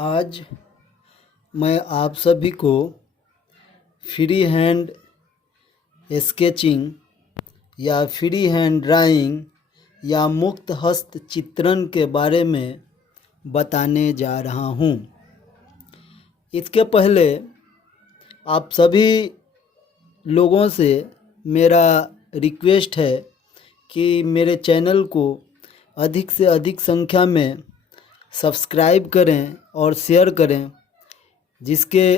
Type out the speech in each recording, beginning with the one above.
आज मैं आप सभी को फ्री हैंड स्केचिंग या फ्री हैंड ड्राइंग या मुक्त हस्त चित्रण के बारे में बताने जा रहा हूँ। इसके पहले आप सभी लोगों से मेरा रिक्वेस्ट है कि मेरे चैनल को अधिक से अधिक संख्या में सब्सक्राइब करें और शेयर करें, जिसके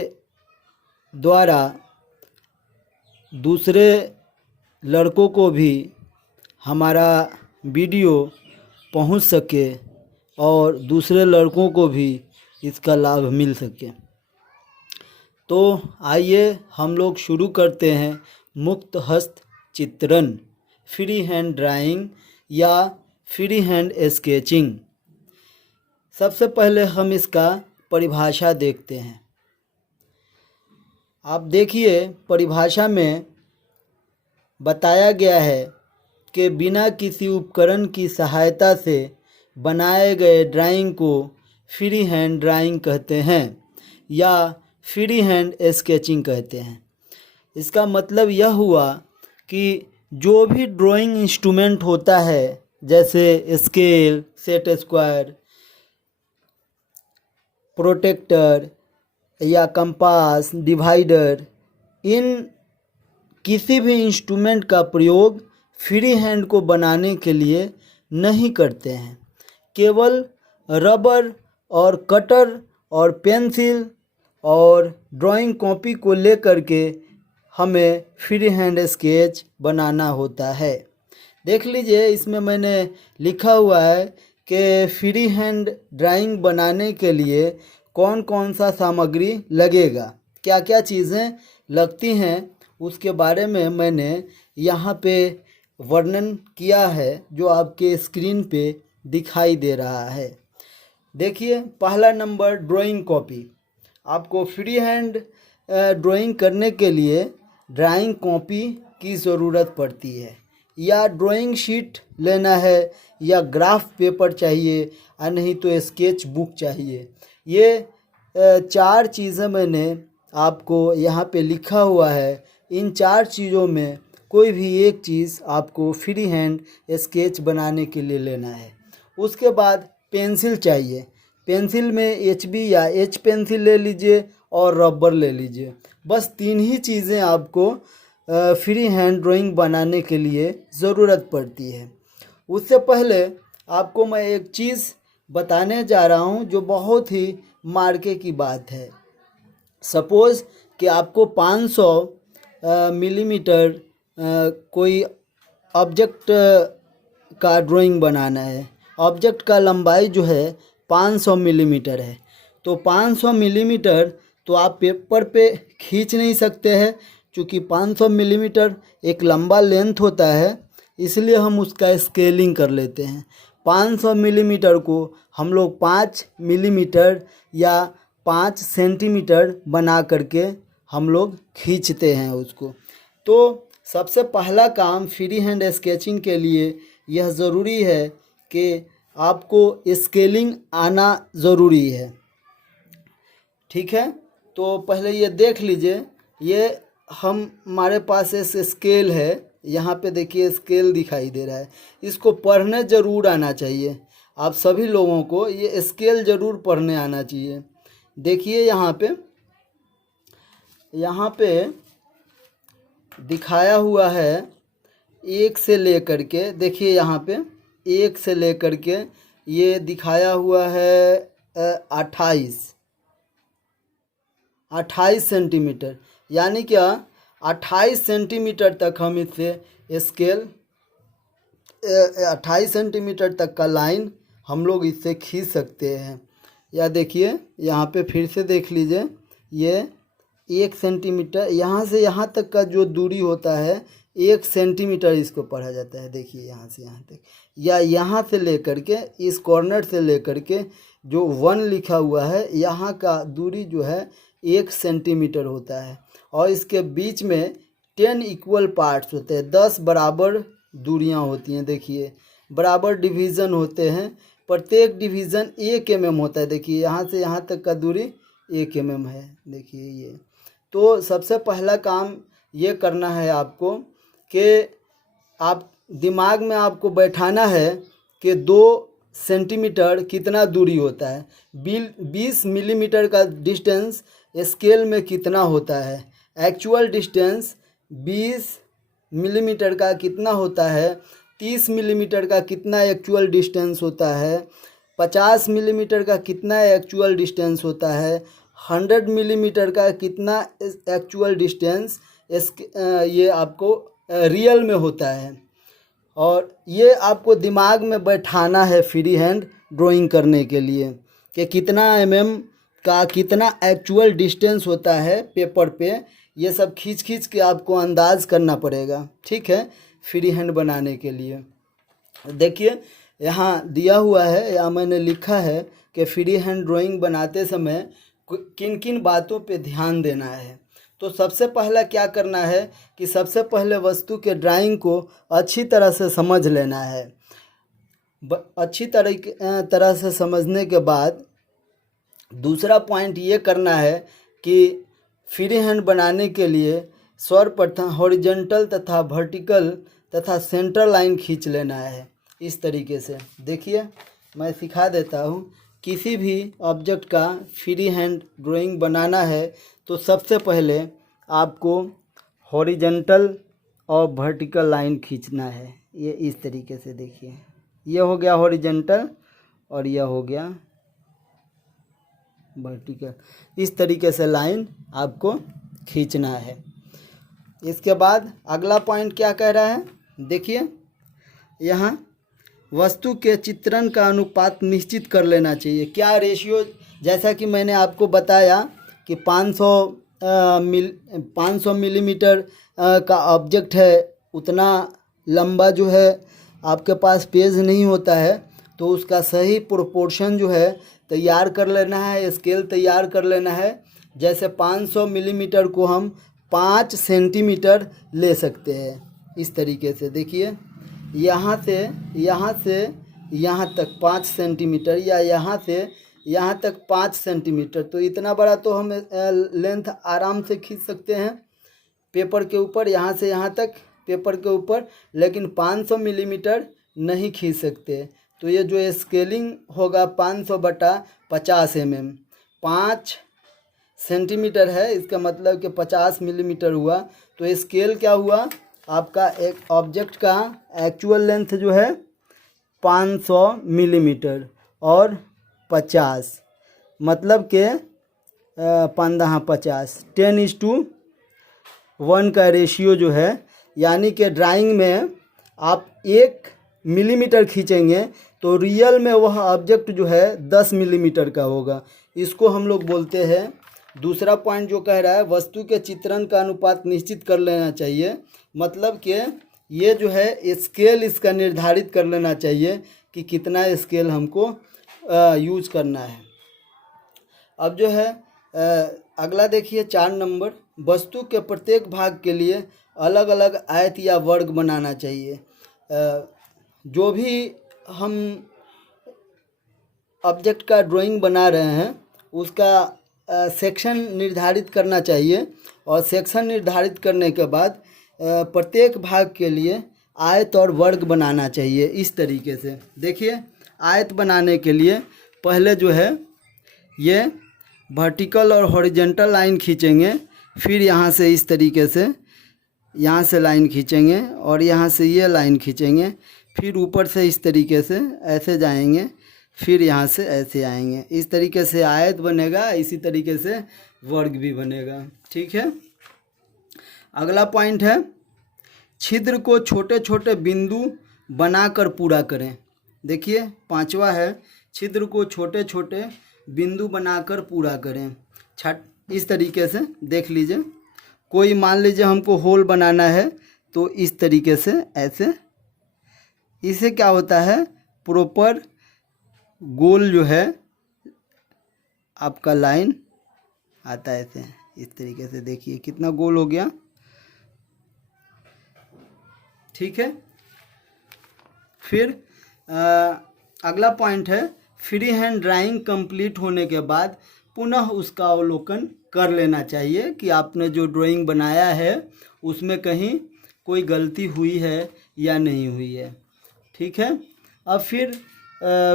द्वारा दूसरे लड़कों को भी हमारा वीडियो पहुंच सके और दूसरे लड़कों को भी इसका लाभ मिल सके। तो आइए हम लोग शुरू करते हैं मुक्त हस्त चित्रण, फ्री हैंड ड्राइंग या फ्री हैंड स्केचिंग। सबसे पहले हम इसका परिभाषा देखते हैं। आप देखिए, परिभाषा में बताया गया है कि बिना किसी उपकरण की सहायता से बनाए गए ड्राइंग को फ्री हैंड ड्राइंग कहते हैं या फ्री हैंड स्केचिंग कहते हैं। इसका मतलब यह हुआ कि जो भी ड्राइंग इंस्ट्रूमेंट होता है, जैसे स्केल, सेट स्क्वायर, प्रोटेक्टर या कंपास, डिवाइडर, इन किसी भी इंस्ट्रूमेंट का प्रयोग फ्री हैंड को बनाने के लिए नहीं करते हैं। केवल रबर और कटर और पेंसिल और ड्राइंग कॉपी को लेकर के हमें फ्री हैंड स्केच बनाना होता है। देख लीजिए, इसमें मैंने लिखा हुआ है कि फ्री हैंड ड्राइंग बनाने के लिए कौन कौन सा सामग्री लगेगा, क्या क्या चीज़ें लगती हैं, उसके बारे में मैंने यहाँ पे वर्णन किया है, जो आपके स्क्रीन पे दिखाई दे रहा है। देखिए, पहला नंबर ड्राइंग कॉपी। आपको फ्री हैंड ड्राइंग करने के लिए ड्राइंग कॉपी की ज़रूरत पड़ती है, या ड्राइंग शीट लेना है, या ग्राफ पेपर चाहिए, और नहीं तो स्केच बुक चाहिए। ये चार चीज़ें मैंने आपको यहाँ पे लिखा हुआ है। इन चार चीज़ों में कोई भी एक चीज़ आपको फ्री हैंड स्केच बनाने के लिए लेना है। उसके बाद पेंसिल चाहिए। पेंसिल में HB या H पेंसिल ले लीजिए और रबर ले लीजिए। बस तीन ही चीज़ें आपको फ्री हैंड ड्राइंग बनाने के लिए ज़रूरत पड़ती है। उससे पहले आपको मैं एक चीज़ बताने जा रहा हूँ जो बहुत ही मार्के की बात है। सपोज़ कि आपको 500 मिलीमीटर कोई ऑब्जेक्ट का ड्राइंग बनाना है। ऑब्जेक्ट का लंबाई जो है 500 मिलीमीटर है, तो 500 मिलीमीटर तो आप पेपर पे खींच नहीं सकते हैं, क्योंकि 500 मिलीमीटर एक लंबा लेंथ होता है, इसलिए हम उसका स्केलिंग कर लेते हैं। 500 मिलीमीटर को हम लोग 5 मिलीमीटर या 5 सेंटीमीटर बना करके हम लोग खींचते हैं उसको। तो सबसे पहला काम फ्री हैंड स्केचिंग के लिए यह ज़रूरी है कि आपको स्केलिंग आना ज़रूरी है। ठीक है, तो पहले ये देख लीजिए, ये हमारे पास एक स्केल है। यहाँ पे देखिए स्केल दिखाई दे रहा है। इसको पढ़ने ज़रूर आना चाहिए। आप सभी लोगों को ये स्केल ज़रूर पढ़ने आना चाहिए। देखिए यहाँ पे दिखाया हुआ है 1 से लेकर के, देखिए यहाँ पे 1 से लेकर के ये दिखाया हुआ है 28 सेंटीमीटर, यानी क्या 28 सेंटीमीटर तक हम इससे स्केल 28 सेंटीमीटर तक का लाइन हम लोग इससे खींच सकते हैं। या देखिए यहाँ पे फिर से देख लीजिए, ये 1 सेंटीमीटर यहाँ से यहाँ तक का जो दूरी होता है 1 सेंटीमीटर इसको पढ़ा जाता है। देखिए यहाँ से यहाँ तक, या यहाँ से लेकर के इस कॉर्नर से लेकर के जो 1 लिखा हुआ है, यहाँ का दूरी जो है 1 सेंटीमीटर होता है। और इसके बीच में 10 इक्वल पार्ट्स होते हैं, 10 बराबर दूरियां होती हैं। देखिए बराबर डिवीज़न होते हैं प्रत्येक डिवीज़न 1 mm होता है। देखिए यहाँ से यहाँ तक का दूरी 1 mm है। देखिए ये तो सबसे पहला काम ये करना है आपको कि आप दिमाग में आपको बैठाना है कि 2 सेंटीमीटर कितना दूरी होता है। 20 मिलीमीटर का डिस्टेंस स्केल में कितना होता है। एक्चुअल डिस्टेंस 20 मिलीमीटर का कितना होता है। 30 मिलीमीटर का कितना एक्चुअल डिस्टेंस होता है। 50 मिलीमीटर का कितना एक्चुअल डिस्टेंस होता है। 100 मिलीमीटर का कितना एक्चुअल डिस्टेंस ये आपको रियल में होता है। और ये आपको दिमाग में बैठाना है फ्री हैंड ड्राइंग करने के लिए कि कितना mm का कितना एक्चुअल डिस्टेंस होता है पेपर पे। ये सब खींच खींच के आपको अंदाज़ करना पड़ेगा, ठीक है, फ्री हैंड बनाने के लिए। देखिए यहाँ दिया हुआ है, या मैंने लिखा है कि फ्री हैंड ड्राइंग बनाते समय किन किन बातों पे ध्यान देना है। तो सबसे पहला क्या करना है कि सबसे पहले वस्तु के ड्राइंग को अच्छी तरह से समझ लेना है। अच्छी तरह से समझने के बाद दूसरा पॉइंट ये करना है कि फ्री हैंड बनाने के लिए सर्वप्रथम हॉरिजॉन्टल तथा वर्टिकल तथा सेंटर लाइन खींच लेना है इस तरीके से। देखिए मैं सिखा देता हूँ। किसी भी ऑब्जेक्ट का फ्री हैंड ड्राइंग बनाना है तो सबसे पहले आपको हॉरिजॉन्टल और वर्टिकल लाइन खींचना है। ये इस तरीके से देखिए, ये हो गया हॉरिजॉन्टल और यह हो गया वर्टिकल। इस तरीके से लाइन आपको खींचना है। इसके बाद अगला पॉइंट क्या कह रहा है, देखिए यहाँ वस्तु के चित्रण का अनुपात निश्चित कर लेना चाहिए। क्या रेशियो, जैसा कि मैंने आपको बताया कि 500 मिलीमीटर का ऑब्जेक्ट है, उतना लंबा जो है आपके पास पेज नहीं होता है, तो उसका सही प्रोपोर्शन जो है तैयार कर लेना है, स्केल तैयार कर लेना है। जैसे 500 मिलीमीटर को हम 5 सेंटीमीटर ले सकते हैं इस तरीके से। देखिए यहाँ से यहाँ तक 5 सेंटीमीटर, या यहाँ से यहाँ तक 5 सेंटीमीटर, तो इतना बड़ा तो हम लेंथ आराम से खींच सकते हैं पेपर के ऊपर, यहाँ से यहाँ तक पेपर के ऊपर, लेकिन 500 मिलीमीटर नहीं खींच सकते। तो ये जो स्केलिंग होगा 500/50 mm, 5 सेंटीमीटर है, इसका मतलब कि 50 मिलीमीटर हुआ। तो स्केल क्या हुआ आपका, एक ऑब्जेक्ट का एक्चुअल लेंथ जो है 500 मिलीमीटर और 50, मतलब के 50 10:1 का रेशियो जो है, यानी कि ड्राइंग में आप 1 मिलीमीटर खींचेंगे तो रियल में वह ऑब्जेक्ट जो है 10 मिलीमीटर का होगा। इसको हम लोग बोलते हैं। दूसरा पॉइंट जो कह रहा है वस्तु के चित्रण का अनुपात निश्चित कर लेना चाहिए, मतलब कि ये जो है स्केल इसका निर्धारित कर लेना चाहिए कि कितना स्केल हमको यूज करना है। अब जो है अगला देखिए 4 नंबर, वस्तु के प्रत्येक भाग के लिए अलग अलग आयत या वर्ग बनाना चाहिए। जो भी हम ऑब्जेक्ट का ड्राइंग बना रहे हैं उसका सेक्शन निर्धारित करना चाहिए, और सेक्शन निर्धारित करने के बाद प्रत्येक भाग के लिए आयत और वर्ग बनाना चाहिए इस तरीके से। देखिए आयत बनाने के लिए पहले जो है ये वर्टिकल और हॉरिजॉन्टल लाइन खींचेंगे, फिर यहाँ से इस तरीके से यहाँ से लाइन खींचेंगे और यहाँ से ये लाइन खींचेंगे, फिर ऊपर से इस तरीके से ऐसे जाएंगे, फिर यहाँ से ऐसे आएंगे। इस तरीके से आयत बनेगा, इसी तरीके से वर्ग भी बनेगा, ठीक है। अगला पॉइंट है छिद्र को छोटे छोटे बिंदु बनाकर पूरा करें। देखिए 5वां है छिद्र को छोटे छोटे बिंदु बनाकर पूरा करें। इस तरीके से देख लीजिए, कोई मान लीजिए हमको होल बनाना है तो इस तरीके से ऐसे, इससे क्या होता है प्रॉपर गोल जो है आपका लाइन आता है ऐसे, इस तरीके से देखिए कितना गोल हो गया, ठीक है। फिर अगला पॉइंट है फ्री हैंड ड्राइंग कंप्लीट होने के बाद पुनः उसका अवलोकन कर लेना चाहिए कि आपने जो ड्राइंग बनाया है उसमें कहीं कोई गलती हुई है या नहीं हुई है। ठीक है। अब फिर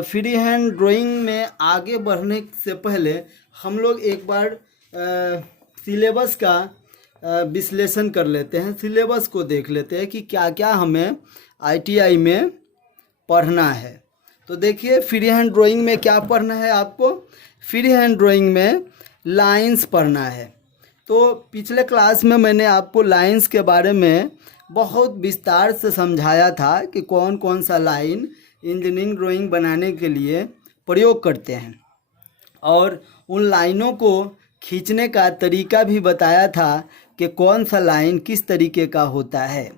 फ्री हैंड ड्राइंग में आगे बढ़ने से पहले हम लोग एक बार सिलेबस का विश्लेषण कर लेते हैं, सिलेबस को देख लेते हैं कि क्या क्या हमें आईटीआई में पढ़ना है। तो देखिए फ्री हैंड ड्राइंग में क्या पढ़ना है आपको। फ्री हैंड ड्राइंग में लाइंस पढ़ना है। तो पिछले क्लास में मैंने आपको लाइंस के बारे में बहुत विस्तार से समझाया था कि कौन कौन सा लाइन इंजीनियरिंग ड्राइंग बनाने के लिए प्रयोग करते हैं, और उन लाइनों को खींचने का तरीका भी बताया था कि कौन सा लाइन किस तरीके का होता है।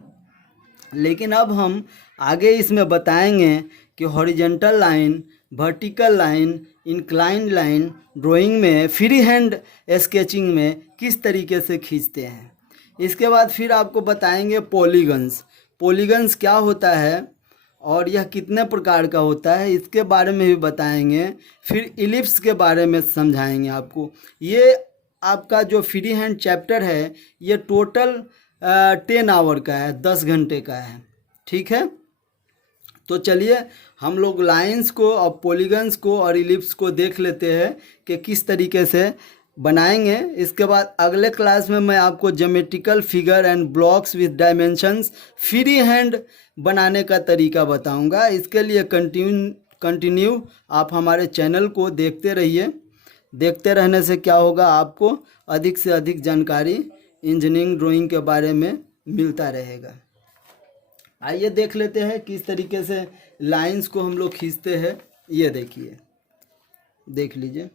लेकिन अब हम आगे इसमें बताएंगे कि horizontal line, vertical line, inclined line drawing में फ्री हैंड स्केचिंग में किस तरीके से खींचते हैं। इसके बाद फिर आपको बताएंगे पॉलीगन्स, पॉलीगन्स क्या होता है और यह कितने प्रकार का होता है, इसके बारे में भी बताएंगे। फिर इलिप्स के बारे में समझाएंगे आपको। ये आपका जो फ्री हैंड चैप्टर है ये टोटल 10 आवर का है, 10 घंटे का है। ठीक है। तो चलिए हम लोग लाइंस को और पॉलीगन्स को और इलिप्स को देख लेते हैं कि किस तरीके से बनाएंगे। इसके बाद अगले क्लास में मैं आपको geometrical figure and blocks with dimensions free hand बनाने का तरीका बताऊंगा। इसके लिए कंटिन्यू आप हमारे चैनल को देखते रहिए। देखते रहने से क्या होगा, आपको अधिक से अधिक जानकारी इंजीनियरिंग ड्राइंग के बारे में मिलता रहेगा। आइए देख लेते हैं किस तरीके से लाइंस को हम लोग खींचते हैं। ये देखिए, देख लीजिए।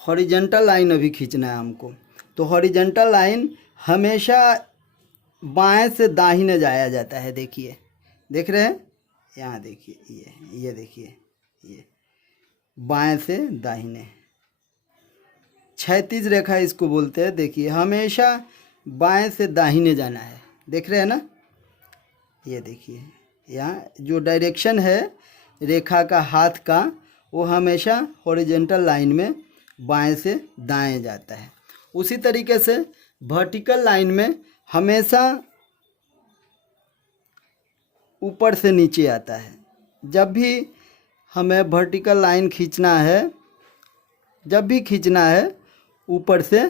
हॉरिजॉन्टल लाइन अभी खींचना है हमको। तो हॉरिजॉन्टल लाइन हमेशा बाएं से दाहिने जाया जाता है। देखिए, देख रहे हैं, यहाँ देखिए, ये देखिए, ये बाएं से दाहिने, क्षैतिज रेखा इसको बोलते हैं। देखिए हमेशा बाएं से दाहिने जाना है। देख रहे हैं ना, ये देखिए यहाँ जो डायरेक्शन है रेखा का हाथ का, वो हमेशा हॉरिजॉन्टल लाइन में बाएं से दाएं जाता है। उसी तरीके से वर्टिकल लाइन में हमेशा ऊपर से नीचे आता है। जब भी हमें वर्टिकल लाइन खींचना है, जब भी खींचना है ऊपर से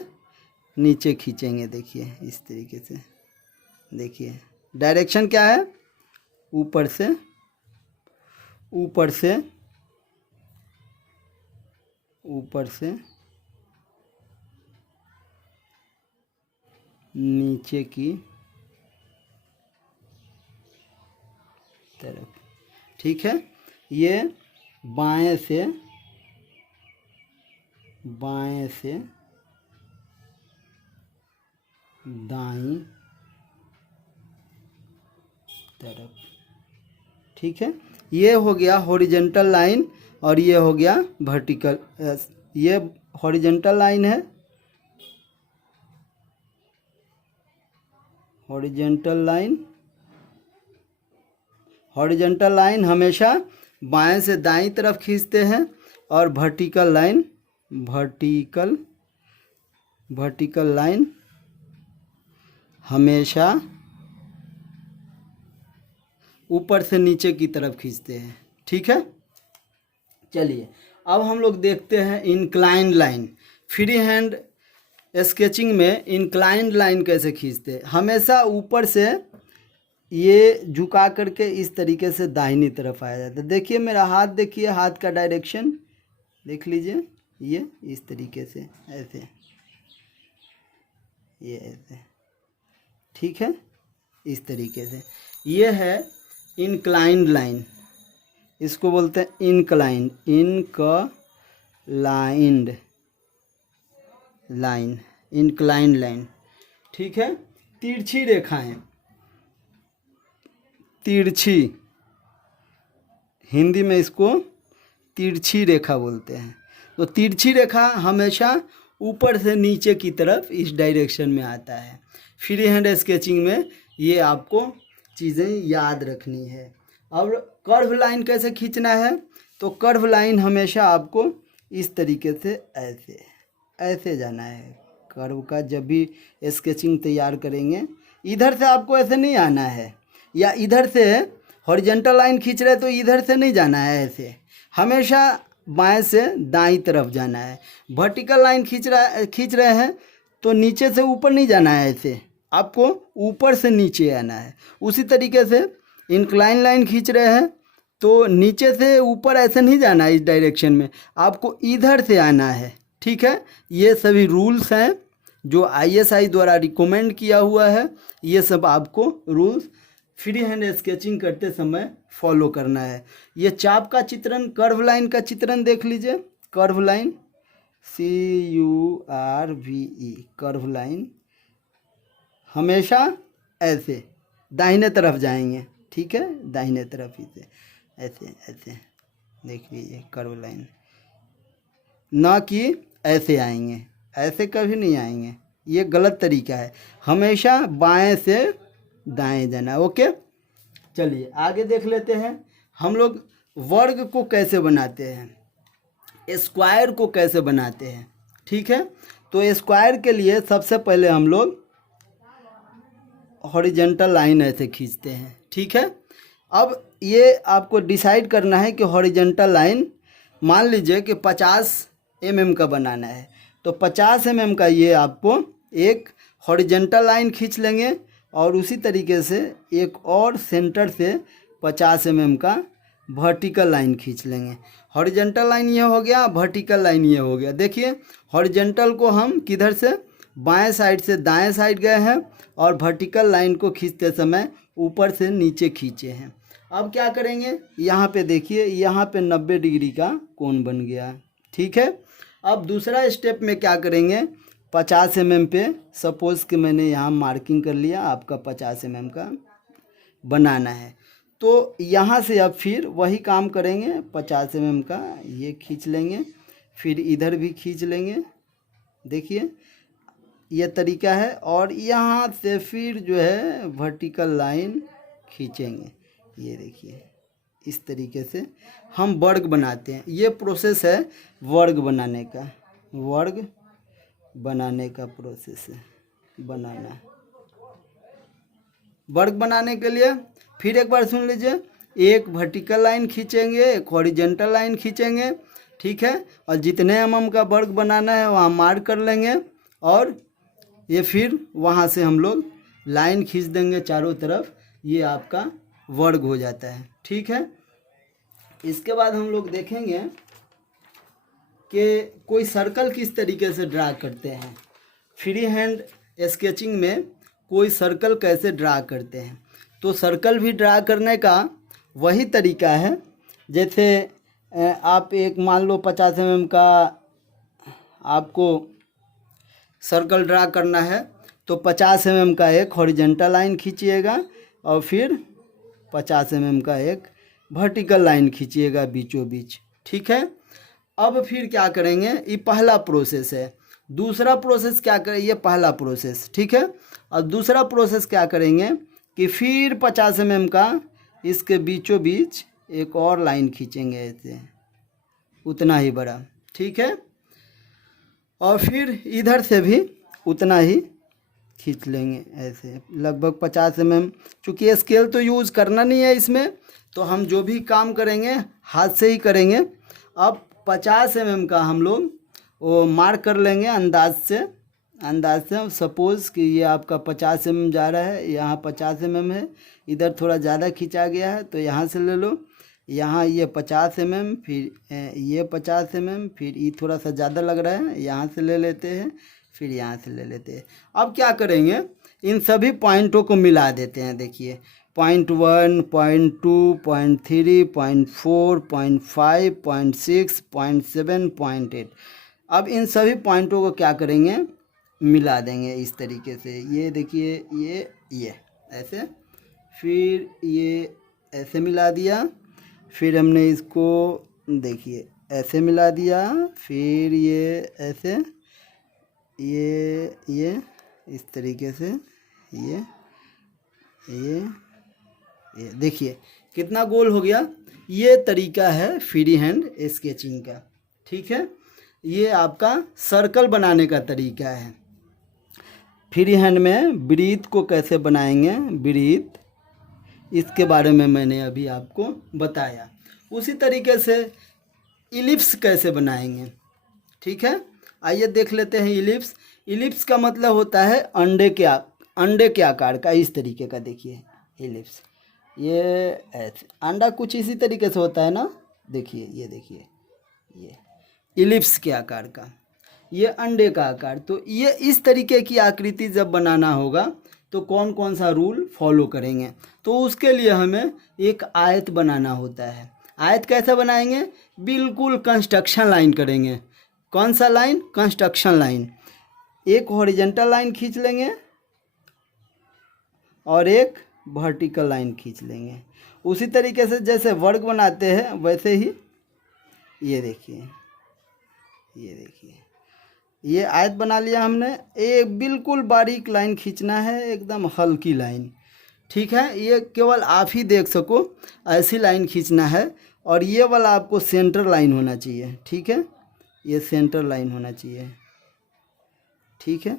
नीचे खींचेंगे। देखिए इस तरीके से, देखिए डायरेक्शन क्या है, ऊपर से ऊपर से ऊपर से नीचे की तरफ। ठीक है। ये बाएं से दाईं तरफ। ठीक है। ये हो गया हॉरिजॉन्टल लाइन और ये हो गया वर्टिकल। ये हॉरिजॉन्टल लाइन है, हॉरिजॉन्टल लाइन हमेशा बाएं से दाईं तरफ खींचते हैं, और वर्टिकल लाइन हमेशा ऊपर से नीचे की तरफ खींचते हैं। ठीक है। चलिए अब हम लोग देखते हैं inclined line. Free hand sketching में इंक्लाइंड लाइन कैसे खींचते हैं। हमेशा ऊपर से ये झुका करके इस तरीके से दाहिनी तरफ आया जाता है। देखिए मेरा हाथ, देखिए हाथ का डायरेक्शन देख लीजिए, ये इस तरीके से, ऐसे, ये ऐसे। ठीक है, इस तरीके से। ये है इंक्लाइंड लाइन, इसको बोलते हैं इंक्लाइंड लाइन। ठीक है। तिरछी रेखाएं, तिरछी, हिंदी में इसको तिरछी रेखा बोलते हैं। तो तिरछी रेखा हमेशा ऊपर से नीचे की तरफ इस डायरेक्शन में आता है। फ्री हैंड स्केचिंग में ये आपको चीज़ें याद रखनी है। अब कर्व लाइन कैसे खींचना है, तो कर्व लाइन हमेशा आपको इस तरीके से ऐसे ऐसे जाना है। कर्व का जब भी स्केचिंग तैयार करेंगे, इधर से आपको ऐसे नहीं आना है, या इधर से हॉरिजॉन्टल लाइन खींच रहे तो इधर से नहीं जाना है, ऐसे हमेशा बाएं से दाईं तरफ जाना है। वर्टिकल लाइन खींच रहे हैं तो नीचे से ऊपर नहीं जाना है, ऐसे आपको ऊपर से नीचे आना है। उसी तरीके से इंक्लाइन लाइन खींच रहे हैं तो नीचे से ऊपर ऐसे नहीं जाना है, इस डायरेक्शन में आपको इधर से आना है। ठीक है, ये सभी रूल्स हैं जो ISI द्वारा रिकमेंड किया हुआ है। ये सब आपको रूल्स फ्री हैंड स्केचिंग करते समय फॉलो करना है। ये चाप का चित्रण, कर्व लाइन का चित्रण देख लीजिए। Curve line CURVE, curve line हमेशा ऐसे दाहिने तरफ जाएंगे। ठीक है, दाहिने तरफ ही से ऐसे ऐसे देख लीजिए कर्व लाइन, ना कि ऐसे आएंगे, ऐसे कभी नहीं आएंगे, ये गलत तरीका है। हमेशा बाएं से दाएं जाना। ओके, चलिए आगे देख लेते हैं हम लोग वर्ग को कैसे बनाते हैं, स्क्वायर को कैसे बनाते हैं। ठीक है, तो स्क्वायर के लिए सबसे पहले हम लोग हॉरिजॉन्टल लाइन ऐसे खींचते हैं। ठीक है, अब ये आपको डिसाइड करना है कि हॉरिजॉन्टल लाइन मान लीजिए कि 50 mm का बनाना है, तो 50 mm का ये आपको एक हॉरिजॉन्टल लाइन खींच लेंगे और उसी तरीके से एक और सेंटर से 50 mm का वर्टिकल लाइन खींच लेंगे। हॉरिजॉन्टल लाइन ये हो गया, वर्टिकल लाइन ये हो गया। देखिए हॉरिजॉन्टल को हम किधर से, बाएं साइड से दाएं साइड गए हैं और वर्टिकल लाइन को खींचते समय ऊपर से नीचे खींचे हैं। अब क्या करेंगे, यहाँ पे देखिए, यहाँ पे 90 डिग्री का कोण बन गया। ठीक है, अब दूसरा स्टेप में क्या करेंगे, 50 mm पे सपोज़ कि मैंने यहाँ मार्किंग कर लिया, आपका 50 mm का बनाना है, तो यहाँ से अब फिर वही काम करेंगे। 50 mm का ये खींच लेंगे, फिर इधर भी खींच लेंगे। देखिए ये तरीका है, और यहाँ से फिर जो है वर्टिकल लाइन खींचेंगे। ये देखिए इस तरीके से हम वर्ग बनाते हैं। ये प्रोसेस है वर्ग बनाने का, वर्ग बनाने का प्रोसेस है, बनाना। वर्ग बनाने के लिए फिर एक बार सुन लीजिए, एक वर्टिकल लाइन खींचेंगे, एक हॉरिजॉन्टल लाइन खींचेंगे। ठीक है, और जितने mm का वर्ग बनाना है वहाँ मार्क कर लेंगे, और ये फिर वहाँ से हम लोग लाइन खींच देंगे चारों तरफ, ये आपका वर्ग हो जाता है। ठीक है, इसके बाद हम लोग देखेंगे कि कोई सर्कल किस तरीके से ड्रा करते हैं। फ्री हैंड स्केचिंग में कोई सर्कल कैसे ड्रा करते हैं, तो सर्कल भी ड्रा करने का वही तरीका है। जैसे आप एक मान लो 50 mm का आपको सर्कल ड्रा करना है, तो 50 mm का एक हॉरिजॉन्टल लाइन खींचिएगा और फिर 50 mm का एक वर्टिकल लाइन खींचिएगा बीचों बीच। ठीक है, अब फिर क्या करेंगे, ये पहला प्रोसेस है। दूसरा प्रोसेस क्या करें, ये पहला प्रोसेस। ठीक है, और दूसरा प्रोसेस क्या करेंगे कि फिर 50 mm का इसके बीचों बीच एक और लाइन खींचेंगे ऐसे, उतना ही बड़ा। ठीक है, और फिर इधर से भी उतना ही खींच लेंगे ऐसे, लगभग 50 mm। चूँकि स्केल तो यूज़ करना नहीं है इसमें, तो हम जो भी काम करेंगे हाथ से ही करेंगे। अब 50 mm का हम लोग वो मार्क कर लेंगे अंदाज से सपोज़ कि ये आपका 50 mm जा रहा है, यहाँ 50 mm है, इधर थोड़ा ज़्यादा खींचा गया है तो यहाँ से ले लो। यहाँ ये 50 mm, फिर ये 50 mm, फिर ये थोड़ा सा ज़्यादा लग रहा है, यहाँ से ले लेते हैं, फिर यहाँ से ले लेते हैं। अब क्या करेंगे, इन सभी पॉइंटों को मिला देते हैं। देखिए 0.1, 0.2, 0.3, 0.4, 0.5, 0.6, 0.7, 0.8। अब इन सभी पॉइंटों को क्या करेंगे, मिला देंगे इस तरीके से। ये देखिए ये ऐसे, फिर ये ऐसे मिला दिया, फिर हमने इसको देखिए ऐसे मिला दिया, फिर ये ऐसे, ये इस तरीके से, ये ये देखिए कितना गोल हो गया। ये तरीका है फ्री हैंड स्केचिंग का, ठीक है। ये आपका सर्कल बनाने का तरीका है। फ्री हैंड में ब्रीथ को कैसे बनाएंगे, ब्रीथ, इसके बारे में मैंने अभी आपको बताया। उसी तरीके से इलिप्स कैसे बनाएंगे, ठीक है। आइए देख लेते हैं इलिप्स। इलिप्स का मतलब होता है अंडे के आकार का, इस तरीके का। देखिए इलिप्स, ये ऐसे अंडा कुछ इसी तरीके से होता है ना। देखिए ये देखिए, ये इलिप्स के आकार का, ये अंडे का आकार। तो ये इस तरीके की आकृति जब बनाना होगा तो कौन कौन सा रूल फॉलो करेंगे, तो उसके लिए हमें एक आयत बनाना होता है। आयत कैसे बनाएंगे, बिल्कुल कंस्ट्रक्शन लाइन करेंगे। कौन सा लाइन, कंस्ट्रक्शन लाइन। एक हॉरिजॉन्टल लाइन खींच लेंगे और एक वर्टिकल लाइन खींच लेंगे। उसी तरीके से जैसे वर्ग बनाते हैं वैसे ही ये देखिए, ये देखिए, ये आयत बना लिया हमने। एक बिल्कुल बारीक लाइन खींचना है, एकदम हल्की लाइन, ठीक है। ये केवल आप ही देख सको ऐसी लाइन खींचना है। और ये वाला आपको सेंटर लाइन होना चाहिए, ठीक है। ये सेंटर लाइन होना चाहिए, ठीक है।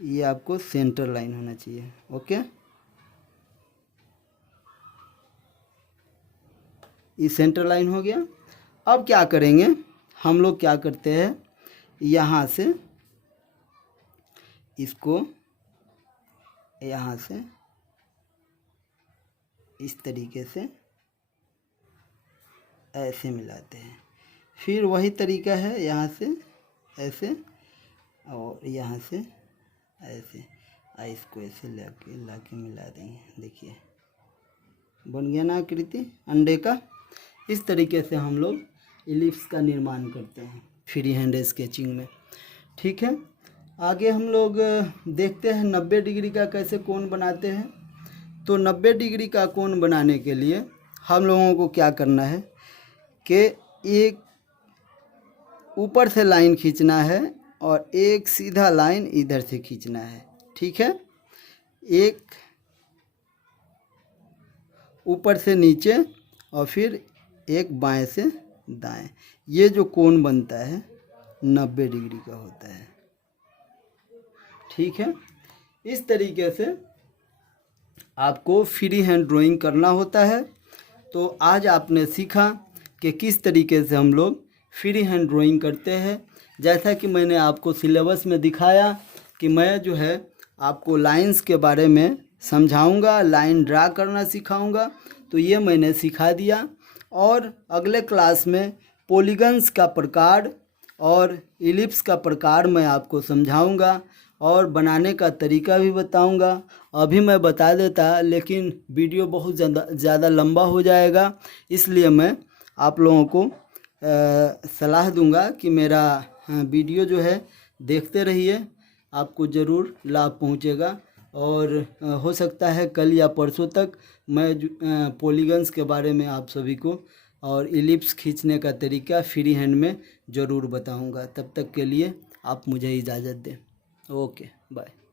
ये आपको सेंटर लाइन होना चाहिए, ओके। ये सेंटर लाइन हो गया। अब क्या करेंगे हम लोग, क्या करते हैं, यहाँ से इसको यहाँ से इस तरीके से ऐसे मिलाते हैं। फिर वही तरीका है, यहाँ से ऐसे और यहाँ से ऐसे, इसको ऐसे लाके मिला देंगे। देखिए बन गया ना आकृति अंडे का। इस तरीके से हम लोग इलिप्स का निर्माण करते हैं फ्री हैंड स्केचिंग में, ठीक है। आगे हम लोग देखते हैं 90 डिग्री का कैसे कोण बनाते हैं। तो 90 डिग्री का कोण बनाने के लिए हम लोगों को क्या करना है कि एक ऊपर से लाइन खींचना है और एक सीधा लाइन इधर से खींचना है, ठीक है। एक ऊपर से नीचे और फिर एक बाएं से दाएं। ये जो कोण बनता है 90 डिग्री का होता है, ठीक है। इस तरीके से आपको फ्री हैंड ड्राइंग करना होता है। तो आज आपने सीखा कि किस तरीके से हम लोग फ्री हैंड ड्राइंग करते हैं। जैसा कि मैंने आपको सिलेबस में दिखाया कि मैं जो है आपको लाइंस के बारे में समझाऊंगा, लाइन ड्रा करना सिखाऊंगा। तो ये मैंने सिखा दिया। और अगले क्लास में पॉलीगन्स का प्रकार और इलिप्स का प्रकार मैं आपको समझाऊंगा और बनाने का तरीका भी बताऊंगा। अभी मैं बता देता लेकिन वीडियो बहुत ज़्यादा लंबा हो जाएगा, इसलिए मैं आप लोगों को सलाह दूंगा कि मेरा वीडियो जो है देखते रहिए, आपको ज़रूर लाभ पहुंचेगा। और हो सकता है कल या परसों तक मैं पॉलीगन्स के बारे में आप सभी को और इलिप्स खींचने का तरीका फ्री हैंड में ज़रूर बताऊंगा। तब तक के लिए आप मुझे इजाज़त दें। Okay bye.